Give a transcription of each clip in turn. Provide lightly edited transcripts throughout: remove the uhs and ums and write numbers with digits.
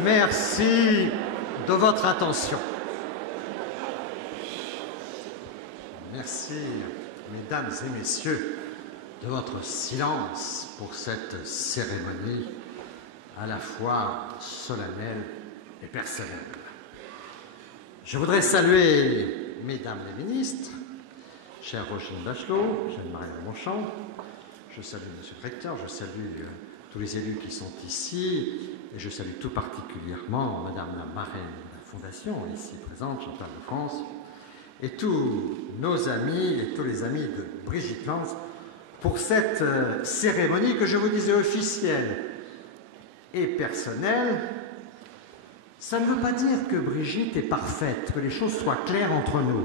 Merci de votre attention. Merci, mesdames et messieurs, de votre silence pour cette cérémonie à la fois solennelle et personnelle. Je voudrais saluer mesdames les ministres, chère Roselyne Bachelot, Jeanne-Marie Longchamp, je salue monsieur le recteur, je salue tous les élus qui sont ici, et je salue tout particulièrement madame la marraine de la Fondation, ici présente, Chantal de France, et tous nos amis et tous les amis de Brigitte Lance pour cette cérémonie que je vous disais officielle et personnelle. Ça ne veut pas dire que Brigitte est parfaite, que les choses soient claires entre nous.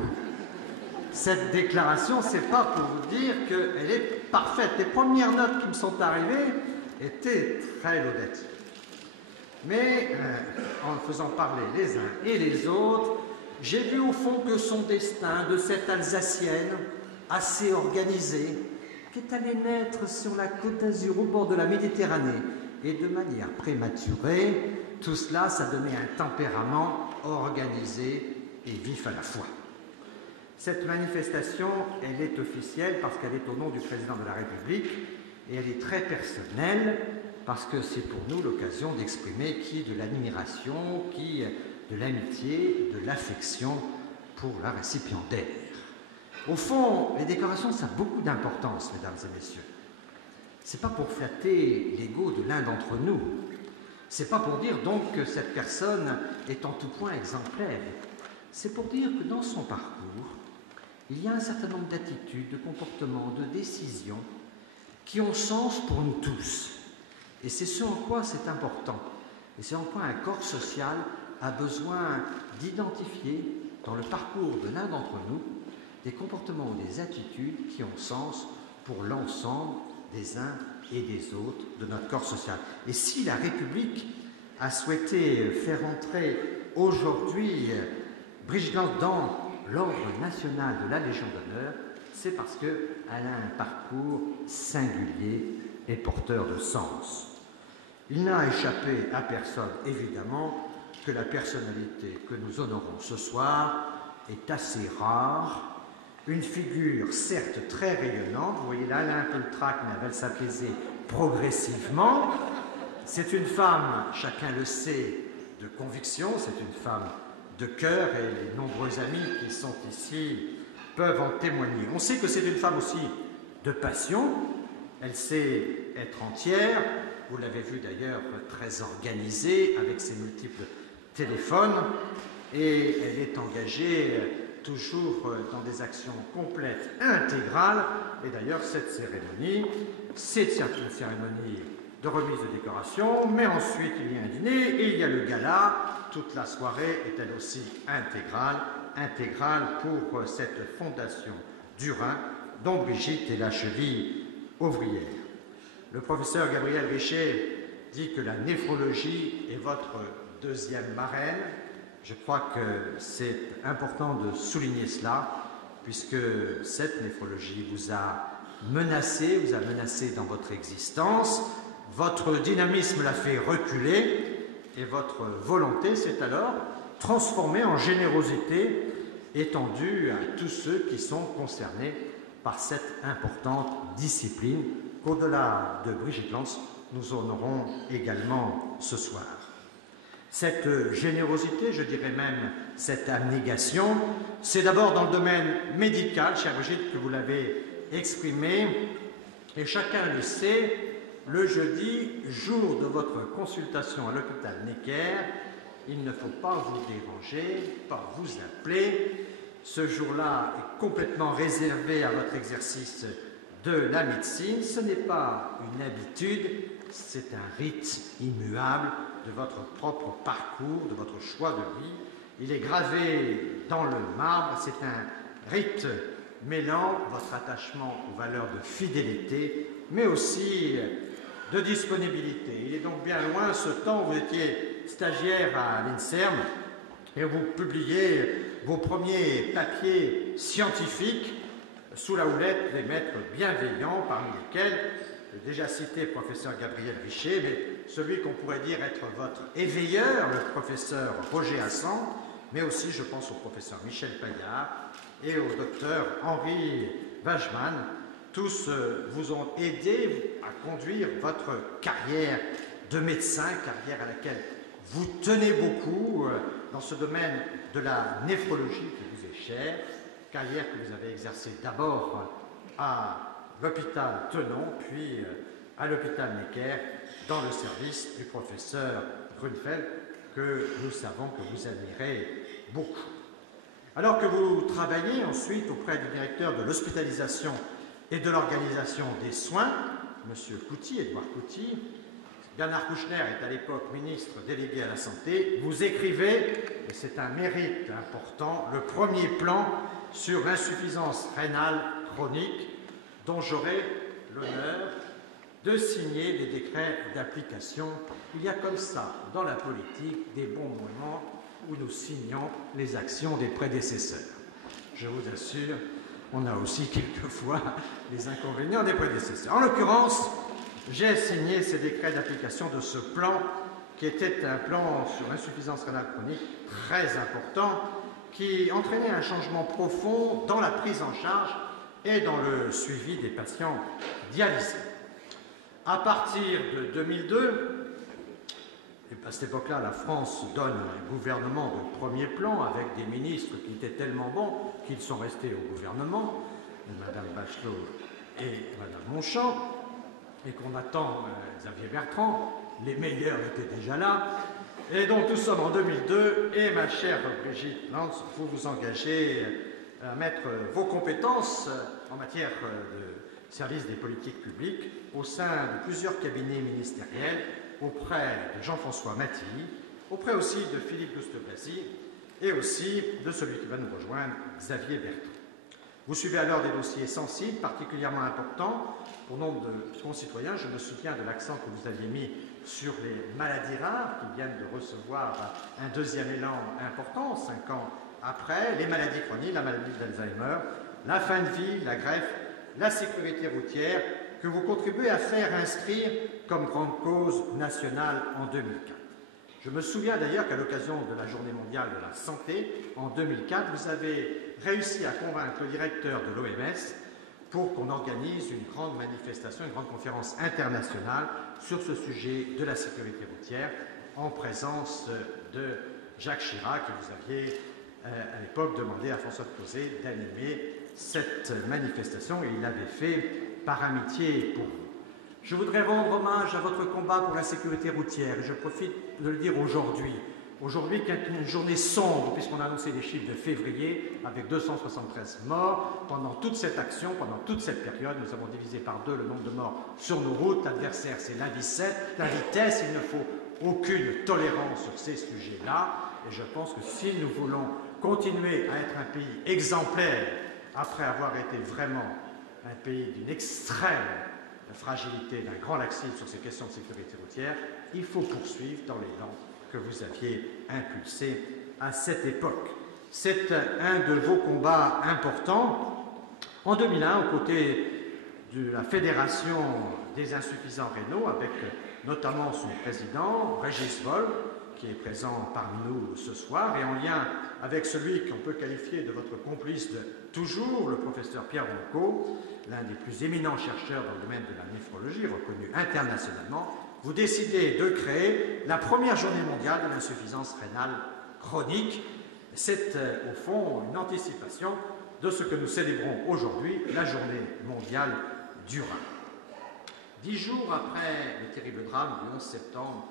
Cette déclaration, c'est pas pour vous dire qu'elle est parfaite. Les premières notes qui me sont arrivées étaient très laudettes. Mais en faisant parler les uns et les autres, j'ai vu au fond que son destin de cette Alsacienne assez organisée, qui est allée naître sur la Côte d'Azur au bord de la Méditerranée, et de manière prématurée, tout cela, ça donnait un tempérament organisé et vif à la fois. Cette manifestation, elle est officielle parce qu'elle est au nom du président de la République et elle est très personnelle parce que c'est pour nous l'occasion d'exprimer qui de l'admiration, qui de l'amitié, de l'affection pour la récipiendaire. Au fond, les décorations, ça a beaucoup d'importance, mesdames et messieurs. C'est pas pour flatter l'ego de l'un d'entre nous. C'est pas pour dire donc que cette personne est en tout point exemplaire. C'est pour dire que dans son parcours, il y a un certain nombre d'attitudes, de comportements, de décisions qui ont sens pour nous tous. Et c'est ce en quoi c'est important. Et c'est en quoi un corps social a besoin d'identifier dans le parcours de l'un d'entre nous des comportements ou des attitudes qui ont sens pour l'ensemble des uns et des autres de notre corps social. Et si la République a souhaité faire entrer aujourd'hui Brigitte Lance dans l'Ordre national de la Légion d'honneur, c'est parce qu'elle a un parcours singulier et porteur de sens. Il n'a échappé à personne, évidemment, que la personnalité que nous honorons ce soir est assez rare. Une figure, certes, très rayonnante. Vous voyez là, elle a un peu le trac, mais elle va s'apaiser progressivement. C'est une femme, chacun le sait, de conviction. C'est une femme de cœur et les nombreux amis qui sont ici peuvent en témoigner. On sait que c'est une femme aussi de passion. Elle sait être entière. Vous l'avez vu d'ailleurs très organisée avec ses multiples téléphones. Et elle est engagée toujours dans des actions complètes, intégrales. Et d'ailleurs, cette cérémonie, c'est une cérémonie de remise de décoration, mais ensuite il y a un dîner et il y a le gala. Toute la soirée est elle aussi intégrale pour cette fondation du Rhin, dont Brigitte est la cheville ouvrière. Le professeur Gabriel Richet dit que la néphrologie est votre deuxième marraine. Je crois que c'est important de souligner cela, puisque cette néphrologie vous a menacé dans votre existence, votre dynamisme l'a fait reculer, et votre volonté s'est alors transformée en générosité étendue à tous ceux qui sont concernés par cette importante discipline qu'au-delà de Brigitte Lance, nous honorons également ce soir. Cette générosité, je dirais même cette abnégation, c'est d'abord dans le domaine médical, chère Brigitte, que vous l'avez exprimé, et chacun le sait, le jeudi, jour de votre consultation à l'hôpital Necker, il ne faut pas vous déranger, pas vous appeler. Ce jour-là est complètement réservé à votre exercice de la médecine. Ce n'est pas une habitude, c'est un rite immuable de votre propre parcours, de votre choix de vie. Il est gravé dans le marbre, c'est un rite mêlant votre attachement aux valeurs de fidélité, mais aussi de disponibilité. Il est donc bien loin ce temps où vous étiez stagiaire à l'INSERM et vous publiez vos premiers papiers scientifiques sous la houlette des maîtres bienveillants, parmi lesquels, le déjà cité professeur Gabriel Richet, mais celui qu'on pourrait dire être votre éveilleur, le professeur Roger Hassan, mais aussi je pense au professeur Michel Paillard et au docteur Henri Wajman. Tous vous ont aidé à conduire votre carrière de médecin, carrière à laquelle vous tenez beaucoup dans ce domaine de la néphrologie qui vous est cher, carrière que vous avez exercée d'abord à l'hôpital Tenon, puis à l'hôpital Necker, dans le service du professeur Grunfeld, que nous savons que vous admirez beaucoup. Alors que vous travaillez ensuite auprès du directeur de l'hospitalisation et de l'organisation des soins, M. Couty, Édouard Couty, Bernard Kouchner est à l'époque ministre délégué à la Santé, vous écrivez, et c'est un mérite important, le premier plan sur l'insuffisance rénale chronique, dont j'aurai l'honneur de signer des décrets d'application. Il y a comme ça, dans la politique, des bons moments où nous signons les actions des prédécesseurs. Je vous assure, on a aussi quelquefois les inconvénients des prédécesseurs. En l'occurrence, j'ai signé ces décrets d'application de ce plan qui était un plan sur l'insuffisance rénale chronique très important qui entraînait un changement profond dans la prise en charge et dans le suivi des patients dialysés. À partir de 2002, et à cette époque-là, la France donne un gouvernement de premier plan avec des ministres qui étaient tellement bons qu'ils sont restés au gouvernement, Mme Bachelot et Mme Montchamp, et qu'on attend Xavier Bertrand, les meilleurs étaient déjà là. Et donc nous sommes en 2002 et ma chère Brigitte Lantz, vous vous engagez à mettre vos compétences en matière de service des politiques publiques au sein de plusieurs cabinets ministériels auprès de Jean-François Matilly, auprès aussi de Philippe Douste-Blazy et aussi de celui qui va nous rejoindre, Xavier Bertrand. Vous suivez alors des dossiers sensibles, particulièrement importants pour nombre de concitoyens. Je me souviens de l'accent que vous aviez mis sur les maladies rares qui viennent de recevoir un deuxième élan important, 5 ans après, les maladies chroniques, la maladie d'Alzheimer, la fin de vie, la greffe, la sécurité routière, que vous contribuez à faire inscrire comme grande cause nationale en 2004. Je me souviens d'ailleurs qu'à l'occasion de la Journée mondiale de la santé, en 2004, vous avez réussi à convaincre le directeur de l'OMS pour qu'on organise une grande manifestation, une grande conférence internationale sur ce sujet de la sécurité routière, en présence de Jacques Chirac, et vous aviez à l'époque demandé à François Closet d'animer cette manifestation, et il l'avait fait par amitié pour vous. Je voudrais rendre hommage à votre combat pour la sécurité routière, et je profite de le dire aujourd'hui. Aujourd'hui, qui est une journée sombre, puisqu'on a annoncé les chiffres de février, avec 273 morts. Pendant toute cette action, pendant toute cette période, nous avons divisé par 2 le nombre de morts sur nos routes. L'adversaire, c'est la vitesse. Il ne faut aucune tolérance sur ces sujets-là. Et je pense que si nous voulons continuer à être un pays exemplaire, après avoir été vraiment un pays d'une extrême fragilité, d'un grand laxisme sur ces questions de sécurité routière, il faut poursuivre dans l'élan que vous aviez impulsé à cette époque. C'est un de vos combats importants. En 2001, aux côtés de la Fédération des insuffisants rénaux, avec notamment son président, Régis Woll, qui est présent parmi nous ce soir, et en lien avec celui qu'on peut qualifier de votre complice de toujours, le professeur Pierre Ronco, l'un des plus éminents chercheurs dans le domaine de la néphrologie, reconnu internationalement, vous décidez de créer la première journée mondiale de l'insuffisance rénale chronique. C'est au fond une anticipation de ce que nous célébrons aujourd'hui, la journée mondiale du Rhin. 10 jours après le terrible drame du 11 septembre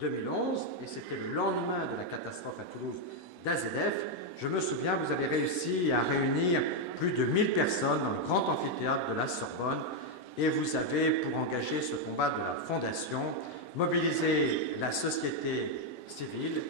2011, et c'était le lendemain de la catastrophe à Toulouse d'AZF, je me souviens, vous avez réussi à réunir plus de 1000 personnes dans le grand amphithéâtre de la Sorbonne, et vous avez, pour engager ce combat de la Fondation, mobilisé la société civile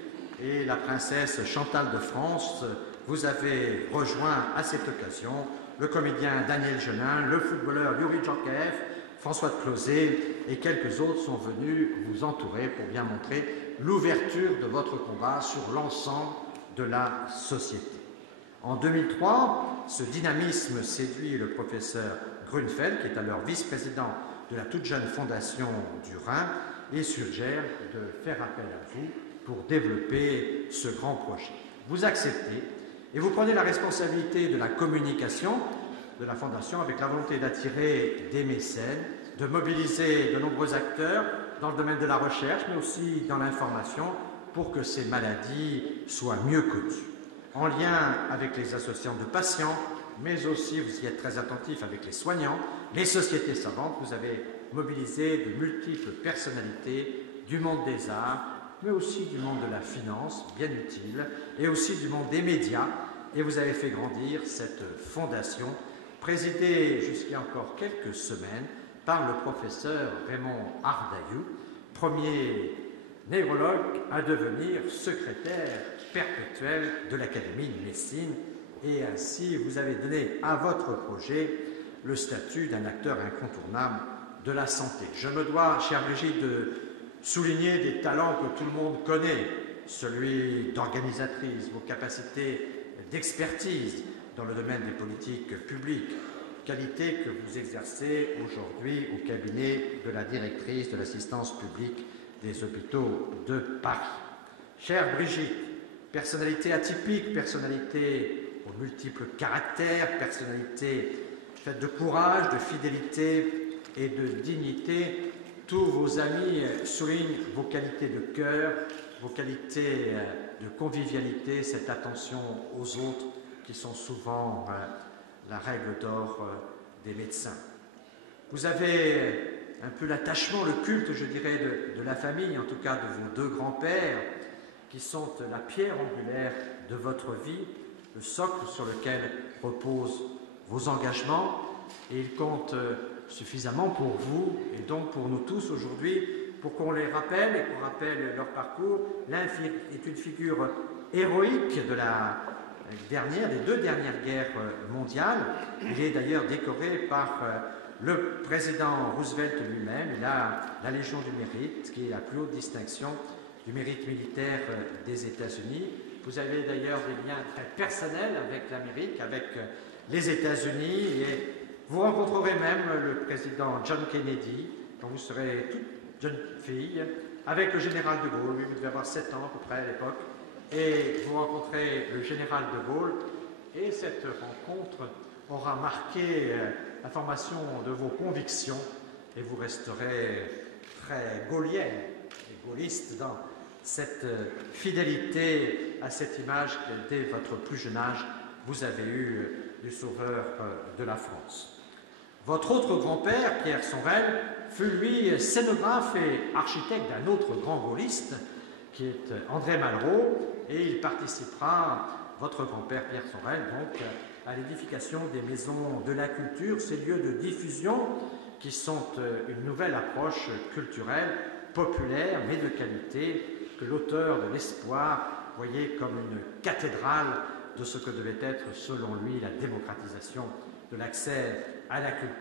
et la princesse Chantal de France. Vous avez rejoint à cette occasion le comédien Daniel Genin, le footballeur Yuri Djorkaeff, François de Closet et quelques autres sont venus vous entourer pour bien montrer l'ouverture de votre combat sur l'ensemble de la société. En 2003, ce dynamisme séduit le professeur Grunfeld, qui est alors vice-président de la toute jeune Fondation du Rhin, et suggère de faire appel à vous pour développer ce grand projet. Vous acceptez et vous prenez la responsabilité de la communication de la Fondation avec la volonté d'attirer des mécènes, de mobiliser de nombreux acteurs dans le domaine de la recherche, mais aussi dans l'information, pour que ces maladies soient mieux connues. En lien avec les associations de patients, mais aussi, vous y êtes très attentifs, avec les soignants, les sociétés savantes, vous avez mobilisé de multiples personnalités du monde des arts, mais aussi du monde de la finance, bien utile, et aussi du monde des médias, et vous avez fait grandir cette fondation, présidée jusqu'à encore quelques semaines par le professeur Raymond Ardayou, premier névrologue à devenir secrétaire perpétuel de l'Académie de médecine, et ainsi vous avez donné à votre projet le statut d'un acteur incontournable de la santé. Je me dois, chère Brigitte, de souligner des talents que tout le monde connaît, celui d'organisatrice, vos capacités d'expertise dans le domaine des politiques publiques, qualité que vous exercez aujourd'hui au cabinet de la directrice de l'assistance publique des hôpitaux de Paris. Chère Brigitte, personnalité atypique, personnalité aux multiples caractères, personnalité faite de courage, de fidélité et de dignité, tous vos amis soulignent vos qualités de cœur, vos qualités de convivialité, cette attention aux autres qui sont souvent la règle d'or des médecins. Vous avez un peu l'attachement, le culte, je dirais, de la famille, en tout cas de vos deux grands-pères, qui sont la pierre angulaire de votre vie, le socle sur lequel reposent vos engagements, et ils comptent suffisamment pour vous, et donc pour nous tous aujourd'hui, pour qu'on les rappelle et qu'on rappelle leur parcours. L'un est une figure héroïque de des deux dernières guerres mondiales. Il est d'ailleurs décoré par le président Roosevelt lui-même. Il a la Légion du Mérite, qui est la plus haute distinction du mérite militaire des États-Unis. Vous avez d'ailleurs des liens très personnels avec l'Amérique, avec les États-Unis, et vous rencontrerez même le président John Kennedy, quand vous serez toute jeune fille, avec le général de Gaulle. Lui, vous devez avoir 7 ans à peu près à l'époque, et vous rencontrez le général de Gaulle, et cette rencontre aura marqué la formation de vos convictions, et vous resterez très gaullienne et gaulliste dans cette fidélité à cette image que dès votre plus jeune âge vous avez eue du sauveur de la France. Votre autre grand-père, Pierre Sorel, fut lui scénographe et architecte d'un autre grand gaulliste qui est André Malraux, et il participera, votre grand-père Pierre Sorel, donc, à l'édification des maisons de la culture, ces lieux de diffusion qui sont une nouvelle approche culturelle, populaire, mais de qualité, que l'auteur de l'Espoir voyait comme une cathédrale de ce que devait être, selon lui, la démocratisation de l'accès à la culture.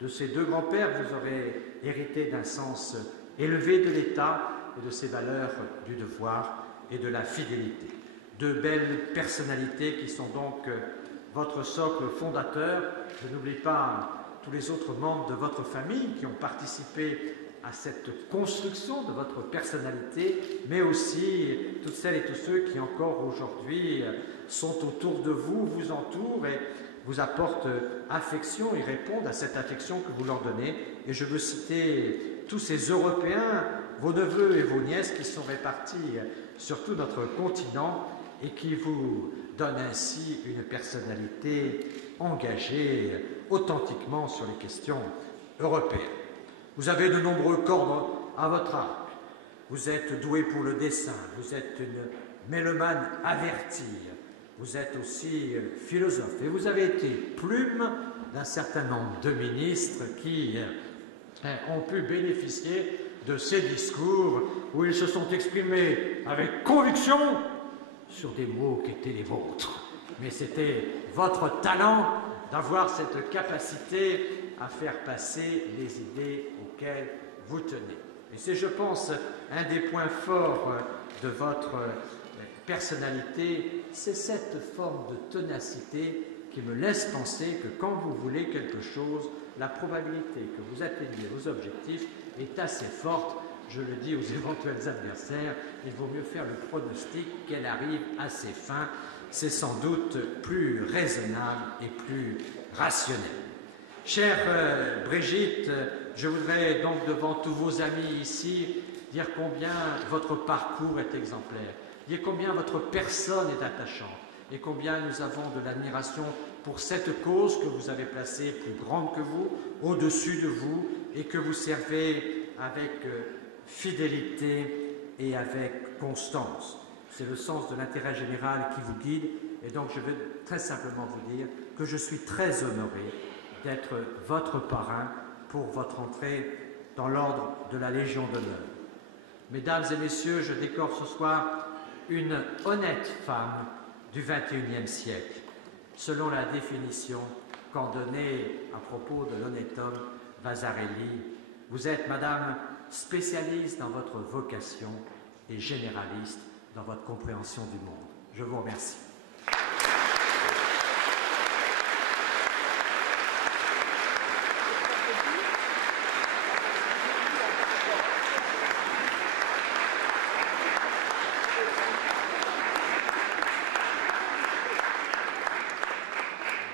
De ces deux grands-pères, vous aurez hérité d'un sens élevé de l'État et de ses valeurs du devoir et de la fidélité. Deux belles personnalités qui sont donc votre socle fondateur. Je n'oublie pas tous les autres membres de votre famille qui ont participé à cette construction de votre personnalité, mais aussi toutes celles et tous ceux qui encore aujourd'hui sont autour de vous, vous entourent et vous apportent affection et répondent à cette affection que vous leur donnez. Et je veux citer tous ces Européens, vos neveux et vos nièces qui sont répartis sur tout notre continent et qui vous donnent ainsi une personnalité engagée authentiquement sur les questions européennes. Vous avez de nombreux cordes à votre arc. Vous êtes doué pour le dessin, vous êtes une mélomane avertie, vous êtes aussi philosophe et vous avez été plume d'un certain nombre de ministres qui ont pu bénéficier de ces discours où ils se sont exprimés avec conviction sur des mots qui étaient les vôtres. Mais c'était votre talent d'avoir cette capacité à faire passer les idées auxquelles vous tenez. Et c'est, je pense, un des points forts de votre personnalité, c'est cette forme de ténacité qui me laisse penser que quand vous voulez quelque chose, la probabilité que vous atteigniez vos objectifs est assez forte je le dis aux éventuels adversaires, il vaut mieux faire le pronostic qu'elle arrive à ses fins. C'est sans doute plus raisonnable et plus rationnel. Chère Brigitte, je voudrais donc devant tous vos amis ici dire combien votre parcours est exemplaire, dire combien votre personne est attachante et combien nous avons de l'admiration pour cette cause que vous avez placée plus grande que vous, au-dessus de vous, et que vous servez avec fidélité et avec constance. C'est le sens de l'intérêt général qui vous guide, et donc je veux très simplement vous dire que je suis très honoré d'être votre parrain pour votre entrée dans l'ordre de la Légion d'honneur. Mesdames et messieurs, je décore ce soir une honnête femme du XXIe siècle, selon la définition qu'en donnait à propos de l'honnête homme Vasarely. Vous êtes, madame, spécialiste dans votre vocation et généraliste dans votre compréhension du monde. Je vous remercie.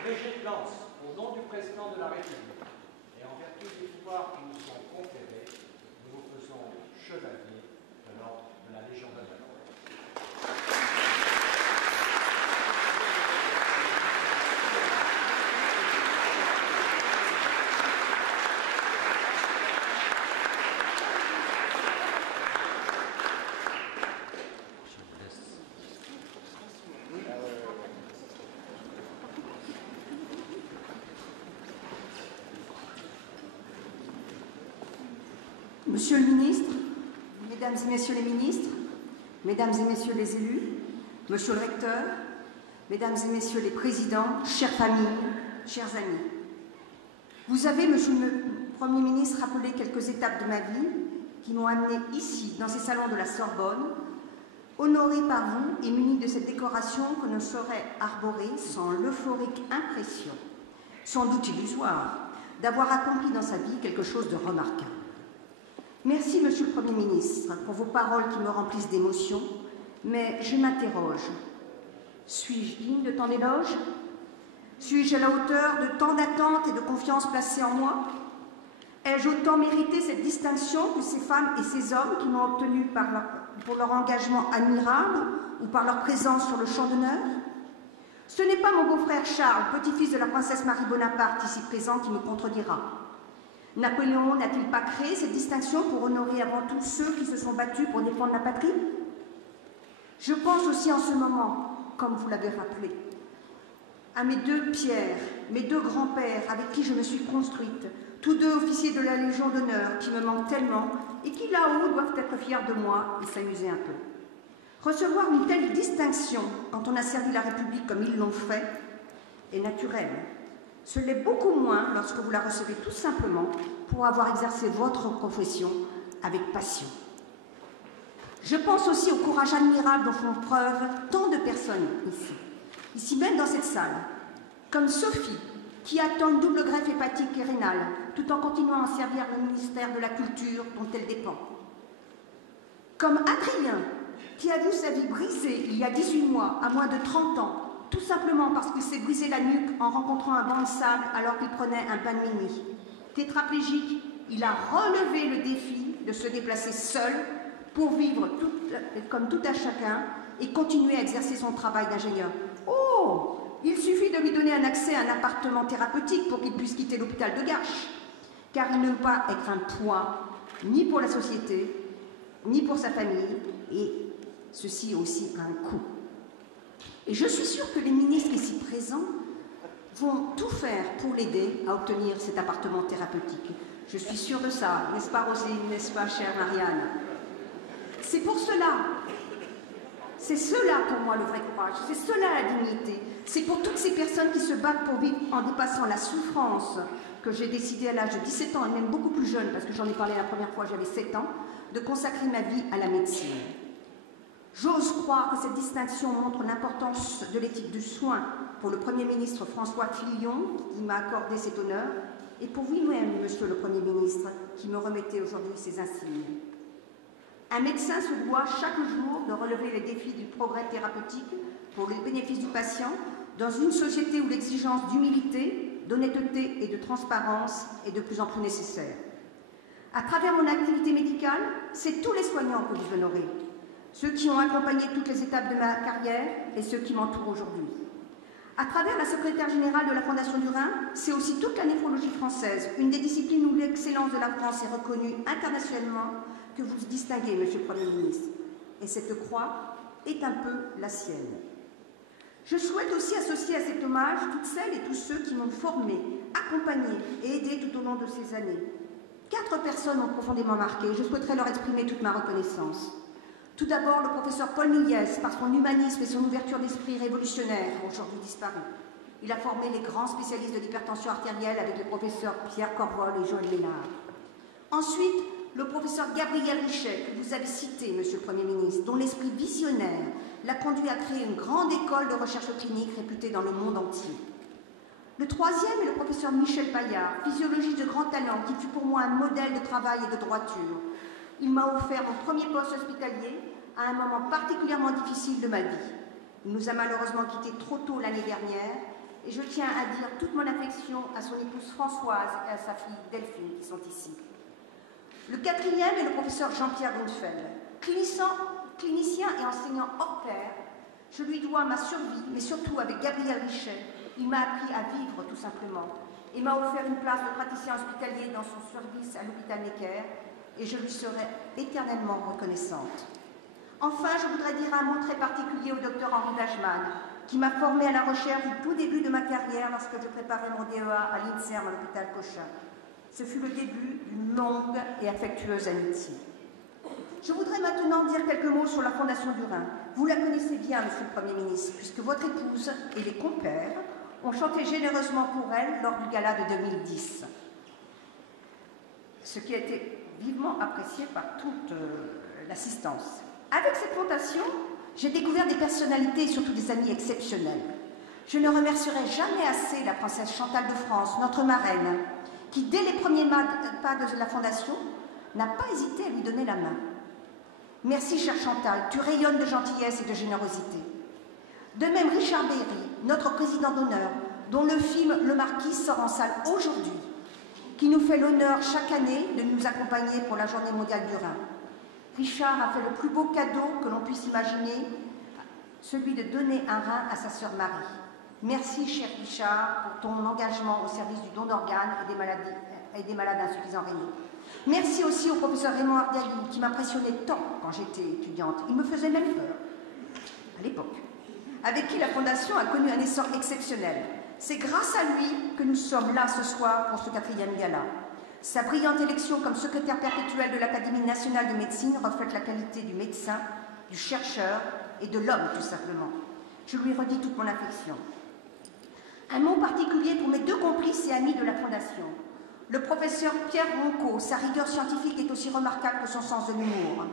Brigitte Lance, au nom du président de la République, et en vertu des pouvoirs qui nous sont conférés, nous vous faisons chevalier de l'ordre de la Légion d'honneur. Monsieur le ministre, Mesdames et Messieurs les ministres, Mesdames et Messieurs les élus, Monsieur le recteur, Mesdames et Messieurs les présidents, chères familles, chers amis. Vous avez, Monsieur le Premier ministre, rappelé quelques étapes de ma vie qui m'ont amené ici, dans ces salons de la Sorbonne, honoré par vous et muni de cette décoration que ne saurait arborer sans l'euphorique impression, sans doute illusoire, d'avoir accompli dans sa vie quelque chose de remarquable. Merci, Monsieur le Premier ministre, pour vos paroles qui me remplissent d'émotion, mais je m'interroge. Suis-je digne de tant d'éloges? Suis-je à la hauteur de tant d'attentes et de confiance placées en moi? Ai-je autant mérité cette distinction que ces femmes et ces hommes qui m'ont obtenue pour leur engagement admirable ou par leur présence sur le champ d'honneur? Ce n'est pas mon beau-frère Charles, petit-fils de la princesse Marie Bonaparte, ici présent, qui me contredira. Napoléon n'a-t-il pas créé cette distinction pour honorer avant tout ceux qui se sont battus pour défendre la patrie? Je pense aussi en ce moment, comme vous l'avez rappelé, à mes deux Pierres, mes deux grands-pères avec qui je me suis construite, tous deux officiers de la Légion d'honneur qui me manquent tellement et qui là-haut doivent être fiers de moi et s'amuser un peu. Recevoir une telle distinction quand on a servi la République comme ils l'ont fait est naturel. Ce l'est beaucoup moins lorsque vous la recevez tout simplement pour avoir exercé votre profession avec passion. Je pense aussi au courage admirable dont font preuve tant de personnes ici même dans cette salle, comme Sophie, qui attend une double greffe hépatique et rénale, tout en continuant à servir le ministère de la Culture dont elle dépend. Comme Adrien, qui a vu sa vie brisée il y a 18 mois, à moins de 30 ans, tout simplement parce qu'il s'est brisé la nuque en rencontrant un banc de sable alors qu'il prenait un bain de minuit. Tétraplégique, il a relevé le défi de se déplacer seul pour vivre comme tout à chacun et continuer à exercer son travail d'ingénieur. Oh! Il suffit de lui donner un accès à un appartement thérapeutique pour qu'il puisse quitter l'hôpital de Garches, car il ne veut pas être un poids, ni pour la société, ni pour sa famille, et ceci aussi a un coût. Et je suis sûre que les ministres ici présents vont tout faire pour l'aider à obtenir cet appartement thérapeutique. Je suis sûre de ça, n'est-ce pas Rosine, n'est-ce pas chère Marianne? C'est pour cela, c'est cela pour moi le vrai courage, c'est cela la dignité. C'est pour toutes ces personnes qui se battent pour vivre en dépassant la souffrance que j'ai décidé à l'âge de 17 ans, et même beaucoup plus jeune, parce que j'en ai parlé la première fois, j'avais 7 ans, de consacrer ma vie à la médecine. J'ose croire que cette distinction montre l'importance de l'éthique du soin pour le Premier ministre François Fillon, qui m'a accordé cet honneur, et pour vous-même, Monsieur le Premier ministre, qui me remettez aujourd'hui ces insignes. Un médecin se doit chaque jour de relever les défis du progrès thérapeutique pour le bénéfice du patient dans une société où l'exigence d'humilité, d'honnêteté et de transparence est de plus en plus nécessaire. À travers mon activité médicale, c'est tous les soignants que vous honorez, ceux qui ont accompagné toutes les étapes de ma carrière et ceux qui m'entourent aujourd'hui. À travers la secrétaire générale de la Fondation du Rhin, c'est aussi toute la néphrologie française, une des disciplines où l'excellence de la France est reconnue internationalement, que vous distinguez, Monsieur le Premier ministre. Et cette croix est un peu la sienne. Je souhaite aussi associer à cet hommage toutes celles et tous ceux qui m'ont formé, accompagné et aidé tout au long de ces années. 4 personnes m'ont profondément marqué et je souhaiterais leur exprimer toute ma reconnaissance. Tout d'abord, le professeur Paul Milliès, par son humanisme et son ouverture d'esprit révolutionnaire, aujourd'hui disparu. Il a formé les grands spécialistes de l'hypertension artérielle avec les professeurs Pierre Corvol et Joël Ménard. Ensuite, le professeur Gabriel Richet, que vous avez cité, Monsieur le Premier ministre, dont l'esprit visionnaire l'a conduit à créer une grande école de recherche clinique réputée dans le monde entier. Le troisième est le professeur Michel Paillard, physiologiste de grand talent, qui fut pour moi un modèle de travail et de droiture. Il m'a offert mon premier poste hospitalier à un moment particulièrement difficile de ma vie. Il nous a malheureusement quittés trop tôt l'année dernière et je tiens à dire toute mon affection à son épouse Françoise et à sa fille Delphine qui sont ici. Le quatrième est le professeur Jean-Pierre Grunfeld. Clinicien et enseignant hors pair, je lui dois ma survie, mais surtout avec Gabriel Richet, il m'a appris à vivre tout simplement et m'a offert une place de praticien hospitalier dans son service à l'hôpital Necker et je lui serai éternellement reconnaissante. Enfin, je voudrais dire un mot très particulier au docteur Henri Dajman, qui m'a formé à la recherche du tout début de ma carrière lorsque je préparais mon DEA à l'INSERM à l'hôpital Cochin. Ce fut le début d'une longue et affectueuse amitié. Je voudrais maintenant dire quelques mots sur la Fondation du Rhin. Vous la connaissez bien, Monsieur le Premier ministre, puisque votre épouse et les compères ont chanté généreusement pour elle lors du gala de 2010. Ce qui a été vivement apprécié par toute l'assistance. Avec cette fondation, j'ai découvert des personnalités et surtout des amis exceptionnels. Je ne remercierai jamais assez la princesse Chantal de France, notre marraine, qui, dès les premiers pas de la Fondation, n'a pas hésité à lui donner la main. Merci, chère Chantal, tu rayonnes de gentillesse et de générosité. De même, Richard Berry, notre président d'honneur, dont le film Le Marquis sort en salle aujourd'hui, qui nous fait l'honneur chaque année de nous accompagner pour la Journée mondiale du Rhin. Richard a fait le plus beau cadeau que l'on puisse imaginer, celui de donner un rein à sa sœur Marie. Merci, cher Richard, pour ton engagement au service du don d'organes et des malades insuffisants rénaux. Merci aussi au professeur Raymond Ardiali, qui m'impressionnait tant quand j'étais étudiante. Il me faisait même peur, à l'époque, avec qui la Fondation a connu un essor exceptionnel. C'est grâce à lui que nous sommes là ce soir pour ce 4e gala. Sa brillante élection comme secrétaire perpétuel de l'Académie nationale de médecine reflète la qualité du médecin, du chercheur et de l'homme, tout simplement. Je lui redis toute mon affection. Un mot particulier pour mes 2 complices et amis de la Fondation. Le professeur Pierre Ronco, sa rigueur scientifique est aussi remarquable que son sens de l'humour.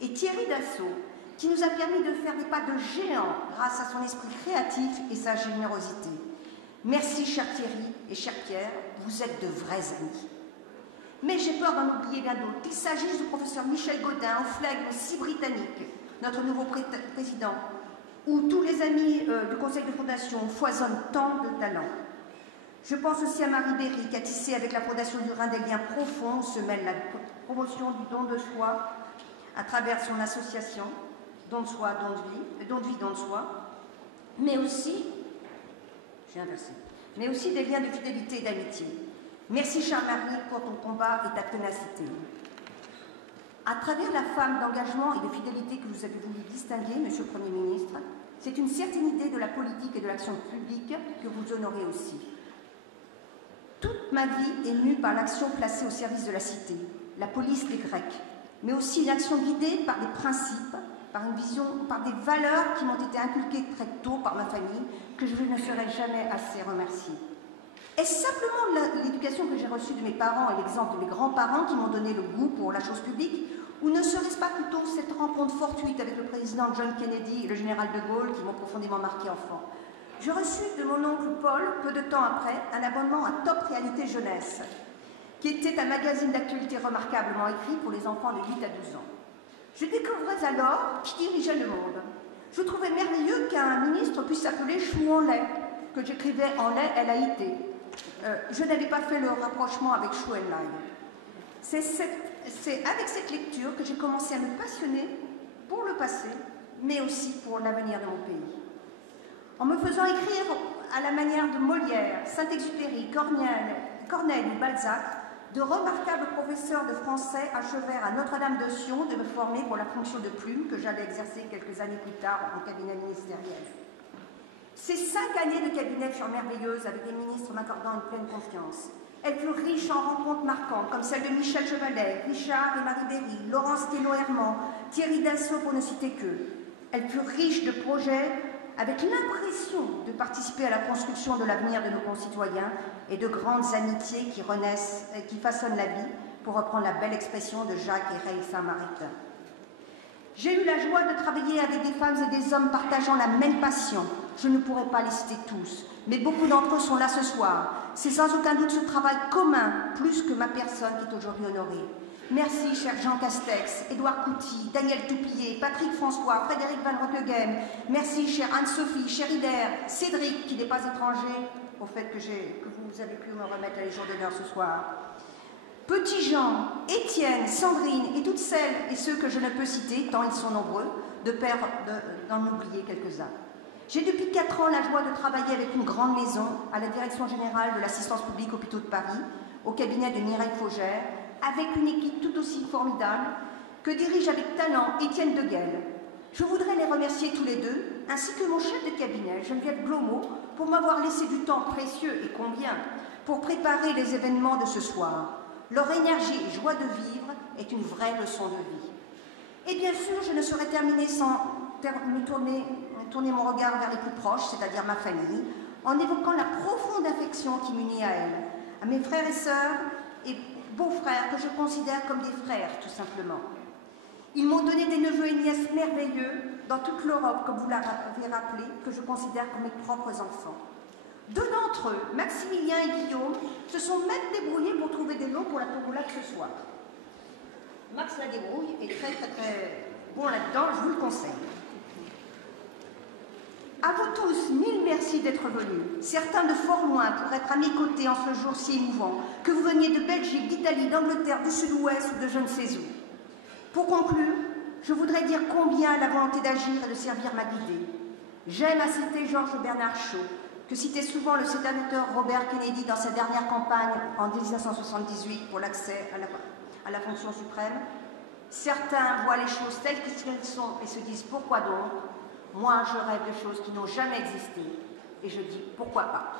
Et Thierry Dassault, qui nous a permis de faire des pas de géant grâce à son esprit créatif et sa générosité. Merci, cher Thierry et cher Pierre, vous êtes de vrais amis. Mais j'ai peur d'en oublier bien d'autres, qu'il s'agisse du professeur Michel Gaudin, au flegme si britannique, notre nouveau président, où tous les amis du conseil de fondation foisonnent tant de talents. Je pense aussi à Marie Berry, qui a tissé avec la Fondation du Rhin des liens profonds, se mêle la promotion du don de soi à travers son association, don de soi, don de vie, don de soi, mais aussi, des liens de fidélité et d'amitié. Merci, chère Marie, pour ton combat et ta ténacité. À travers la femme d'engagement et de fidélité que vous avez voulu distinguer, Monsieur le Premier ministre, c'est une certaine idée de la politique et de l'action publique que vous honorez aussi. Toute ma vie est mue par l'action placée au service de la cité, la police des Grecs, mais aussi une action guidée par des principes, par une vision, par des valeurs qui m'ont été inculquées très tôt par ma famille, que je ne saurais jamais assez remercier. Est-ce simplement l'éducation que j'ai reçue de mes parents et l'exemple de mes grands-parents qui m'ont donné le goût pour la chose publique, ou ne serait-ce pas plutôt cette rencontre fortuite avec le président John Kennedy et le général de Gaulle qui m'ont profondément marqué enfant? Je reçus de mon oncle Paul, peu de temps après, un abonnement à Top Réalité Jeunesse, qui était un magazine d'actualité remarquablement écrit pour les enfants de 8 à 12 ans. Je découvrais alors qui dirigeait le monde. Je trouvais merveilleux qu'un ministre puisse s'appeler Chou en lait, que j'écrivais en lait L-A-I-T. Je n'avais pas fait le rapprochement avec Chou en lait. C'est avec cette lecture que j'ai commencé à me passionner pour le passé, mais aussi pour l'avenir de mon pays. En me faisant écrire à la manière de Molière, Saint-Exupéry, Corneille ou Balzac, de remarquables professeurs de français achevèrent à Notre-Dame-de-Sion de me former pour la fonction de plume que j'allais exercer quelques années plus tard en cabinet ministériel. Ces 5 années de cabinet furent merveilleuses avec des ministres m'accordant une pleine confiance. Elles furent riches en rencontres marquantes, comme celle de Michel Chevalet, Richard et Marie Berry, Laurence Thénault-Herman, Thierry Dassault pour ne citer qu'eux. Elles furent riches de projets avec l'impression de participer à la construction de l'avenir de nos concitoyens et de grandes amitiés qui renaissent, qui façonnent la vie, pour reprendre la belle expression de Jacques et Ray Saint-Martin. J'ai eu la joie de travailler avec des femmes et des hommes partageant la même passion. Je ne pourrais pas les citer tous, mais beaucoup d'entre eux sont là ce soir. C'est sans aucun doute ce travail commun, plus que ma personne, qui est aujourd'hui honorée. Merci, cher Jean Castex, Édouard Couty, Daniel Toupillier, Patrick François, Frédéric Van Roqueghem. Merci, chère Anne-Sophie, cher Hilaire, Cédric, qui n'est pas étranger au fait que vous avez pu me remettre la Légion d'honneur ce soir. Petit Jean, Étienne, Sandrine et toutes celles et ceux que je ne peux citer, tant ils sont nombreux, de peur d'en oublier quelques-uns. J'ai depuis 4 ans la joie de travailler avec une grande maison à la Direction générale de l'assistance publique hôpitaux de Paris, au cabinet de Mireille Faugère, avec une équipe tout aussi formidable que dirige avec talent Étienne Deguel. Je voudrais les remercier tous les deux, ainsi que mon chef de cabinet, Geneviève Blomeau, pour m'avoir laissé du temps précieux, et combien, pour préparer les événements de ce soir. Leur énergie et joie de vivre est une vraie leçon de vie. Et bien sûr, je ne saurais terminer sans tourner mon regard vers les plus proches, c'est-à-dire ma famille, en évoquant la profonde affection qui m'unit à elle, à mes frères et sœurs et beaux-frères que je considère comme des frères, tout simplement. Ils m'ont donné des neveux et nièces merveilleux dans toute l'Europe, comme vous l'avez rappelé, que je considère comme mes propres enfants. 2 d'entre eux, Maximilien et Guillaume, se sont même débrouillés pour trouver des lots pour la tombola de ce soir. Max la débrouille est très bon là-dedans, je vous le conseille. À vous tous, 1000 merci d'être venus, certains de fort loin pour être à mes côtés en ce jour si émouvant, que vous veniez de Belgique, d'Italie, d'Angleterre, du Sud-Ouest ou de je ne sais où. Pour conclure, je voudrais dire combien la volonté d'agir et de servir m'a guidée. J'aime à citer Georges Bernard Shaw, que citait souvent le sénateur Robert Kennedy dans sa dernière campagne en 1978 pour l'accès à la fonction suprême. Certains voient les choses telles qu'elles sont et se disent pourquoi donc. Moi, je rêve de choses qui n'ont jamais existé et je dis pourquoi pas.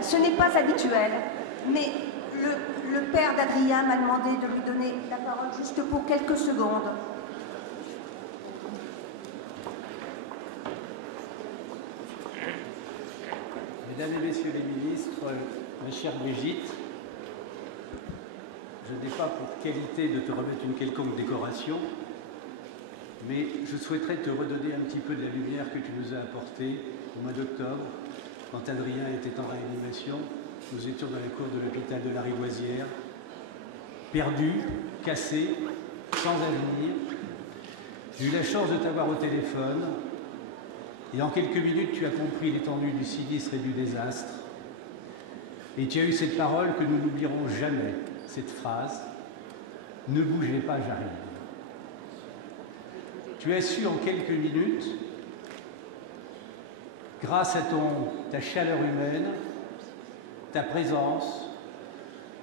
Ce n'est pas habituel, mais le père d'Adrien m'a demandé de lui donner la parole juste pour quelques secondes. Mesdames et Messieurs les ministres, ma chère Brigitte, je n'ai pas pour qualité de te remettre une quelconque décoration, mais je souhaiterais te redonner un petit peu de la lumière que tu nous as apportée au mois d'octobre. Quand Adrien était en réanimation, nous étions dans la cour de l'hôpital de Lariboisière, perdus, cassés, sans avenir. J'ai eu la chance de t'avoir au téléphone Et en quelques minutes, tu as compris l'étendue du sinistre et du désastre. Et tu as eu cette parole que nous n'oublierons jamais, cette phrase, « Ne bougez pas, j'arrive ». Tu as su en quelques minutes, grâce à ta chaleur humaine, ta présence,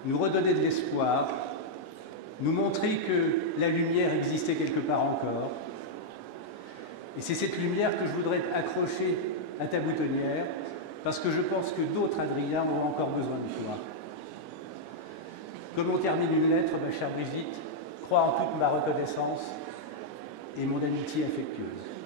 nous redonner de l'espoir, nous montrer que la lumière existait quelque part encore. Et c'est cette lumière que je voudrais accrocher à ta boutonnière, parce que je pense que d'autres Adriens auront encore besoin de toi. Comme on termine une lettre, ma chère Brigitte, crois en toute ma reconnaissance et mon amitié affectueuse.